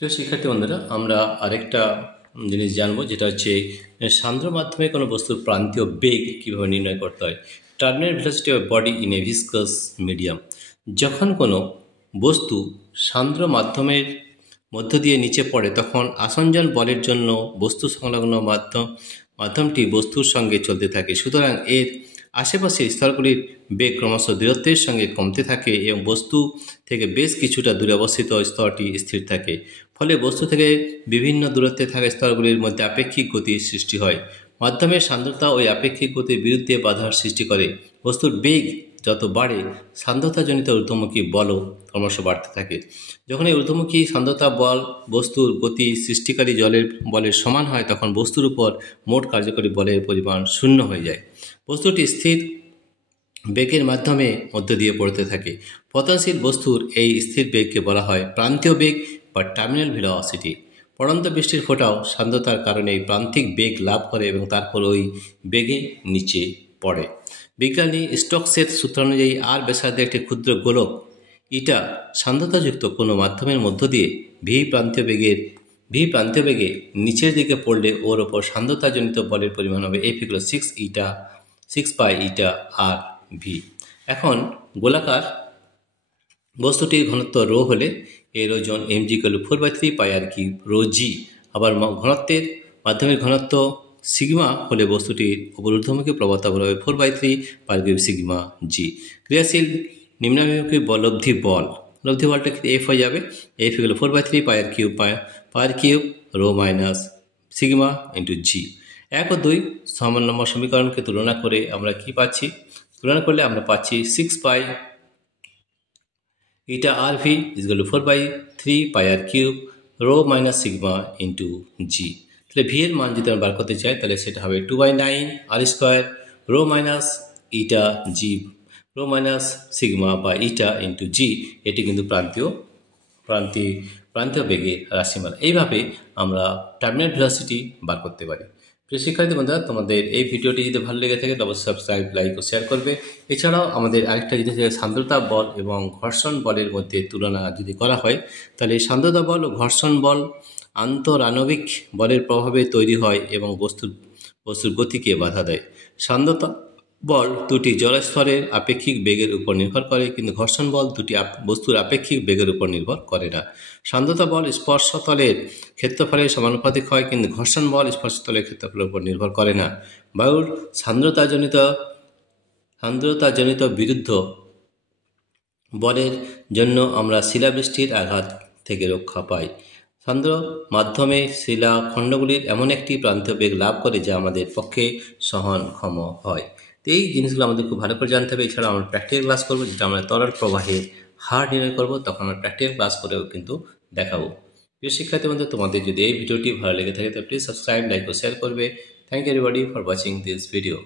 প্রিয় শিক্ষার্থী বন্ধুরা, আমরা আরেকটা জিনিস জানবো, যেটা হচ্ছে সান্দ্র মাধ্যমে কোনো বস্তুর প্রান্তীয় বেগ কীভাবে নির্ণয় করতে হয়। Terminal velocity of body in a viscous medium. যখন কোনো বস্তু সান্দ্র মাধ্যমের মধ্য দিয়ে নিচে পড়ে, তখন আসঞ্জন বলের জন্য বস্তু সংলগ্ন মাধ্যমটি বস্তুর সঙ্গে চলতে থাকে। সুতরাং এর আশেপাশের স্তরগুলির বেগ ক্রমশ দূরত্বের সঙ্গে কমতে থাকে এবং বস্তু থেকে বেশ কিছুটা দূরে অবস্থিত স্তরটি স্থির থাকে। ফলে বস্তু থেকে বিভিন্ন দূরত্বে থাকা স্তরগুলির মধ্যে আপেক্ষিক গতির সৃষ্টি হয়। মাধ্যমের সান্দ্রতা ওই আপেক্ষিক গতির বিরুদ্ধে বাধার সৃষ্টি করে। বস্তুর বেগ যত বাড়ে, সান্দ্রতাজনিত ঊর্ধ্বমুখী বলও ক্রমশ বাড়তে থাকে। যখন এই ঊর্ধ্বমুখী সান্দ্রতা বল বস্তুর গতি সৃষ্টিকারী জলের বলের সমান হয়, তখন বস্তুর উপর মোট কার্যকরী বলের পরিমাণ শূন্য হয়ে যায়। বস্তুটি স্থির বেগের মাধ্যমে মধ্য দিয়ে পড়তে থাকে। পতনশীল বস্তুর এই স্থির বেগকে বলা হয় প্রান্তীয় বেগ বা টার্মিনাল ভেলোসিটি। পড়ন্ত বৃষ্টির ফোঁটাও সান্দ্রতার কারণে প্রান্তিক বেগ লাভ করে এবং তারপর ওই বেগে নিচে পড়ে। বিজ্ঞানী স্টোকসের সূত্রানুযায়ী আর ব্যাসার্ধের একটি ক্ষুদ্র গোলক ইটা সান্দ্রতাযুক্ত কোনো মাধ্যমের মধ্য দিয়ে ভি প্রান্তীয় বেগে নিচের দিকে পড়লে ওর ওপর সান্দ্রতাজনিত বলের পরিমাণ হবে F = 6 pi eta r V. এখন গোলাকার বস্তুটির ঘনত্ব রো হলে এর ওজন mg = 4/3 pi r cube rho জি। আবার ঘনত্বের মাধ্যমের ঘনত্ব সিগমা হলে বস্তুটির উপর ঊর্ধ্বমুখী প্রবণতা বল হবে 4/3 পাই আর কিউব সিগমা জি। ক্রিয়াশীল নিম্নাভিমুখী লব্ধি বলটা F হয়ে যাবে F = 4/3 pi r cube rho minus sigma into g. 1 ও 2 নম্বর সমীকরণকে তুলনা করে আমরা কি পাচ্ছি? তুলনা করলে আমরা পাচ্ছি 6 pi eta r v = 4/3 pi r cube rho minus sigma into g. তাহলে ভি এর মান যদি আমরা বার করতে চাই, তাহলে সেটা হবে 2/9 r square rho minus eta g rho minus sigma বা ইটা ইন্টু জি। এটি কিন্তু প্রান্তীয় বেগের রাশিমালা। এইভাবে আমরা টার্মিনাল ভেলোসিটি বার করতে পারি। প্রিয় শিক্ষার্থী বন্ধুরা, তোমাদের এই ভিডিওটি যদি ভালো লেগে থাকে তবে সাবস্ক্রাইব, লাইক ও শেয়ার করবে। এছাড়াও আমাদের আরেকটা জিনিস হচ্ছে সান্দ্রতা বল এবং ঘর্ষণ বলের মধ্যে তুলনা যদি করা হয়, তাহলে সান্দ্রতা বল ও ঘর্ষণ বল আন্তরাণবিক বলের প্রভাবে তৈরি হয় এবং বস্তুর গতিকে বাধা দেয়। সান্দ্রতা বল দুটি জলস্তরের আপেক্ষিক বেগের উপর নির্ভর করে, কিন্তু ঘর্ষণ বল দুটি বস্তুর আপেক্ষিক বেগের উপর নির্ভর করে না। সান্দ্রতা বল স্পর্শতলের ক্ষেত্রফলের সমানুপাতিক হয়, কিন্তু ঘর্ষণ বল স্পর্শতলের ক্ষেত্রফলের উপর নির্ভর করে না। বায়ুর সান্দ্রতাজনিত বিরুদ্ধ বলের জন্য আমরা শিলাবৃষ্টির আঘাত থেকে রক্ষা পাই। সান্দ্র মাধ্যমে শিলাখণ্ডগুলির এমন একটি প্রান্তীয় বেগ লাভ করে যা আমাদের পক্ষে সহনক্ষম হয়। এই জিনিসগুলো আমাদের খুব ভালো করে জানতে হবে। এছাড়া আমরা প্র্যাকটিক্যাল ক্লাস করবো, যেটা আমরা তরল প্রবাহের হার নির্ণয় করবো, তখন আমরা প্র্যাকটিক্যাল ক্লাস করেও কিন্তু দেখাবো। প্রিয় শিক্ষার্থী বন্ধু, তোমাদের যদি এই ভিডিওটি ভালো লেগে থাকে তো প্লিজ সাবস্ক্রাইব, লাইক ও শেয়ার করবে। Thank you everybody for watching this video.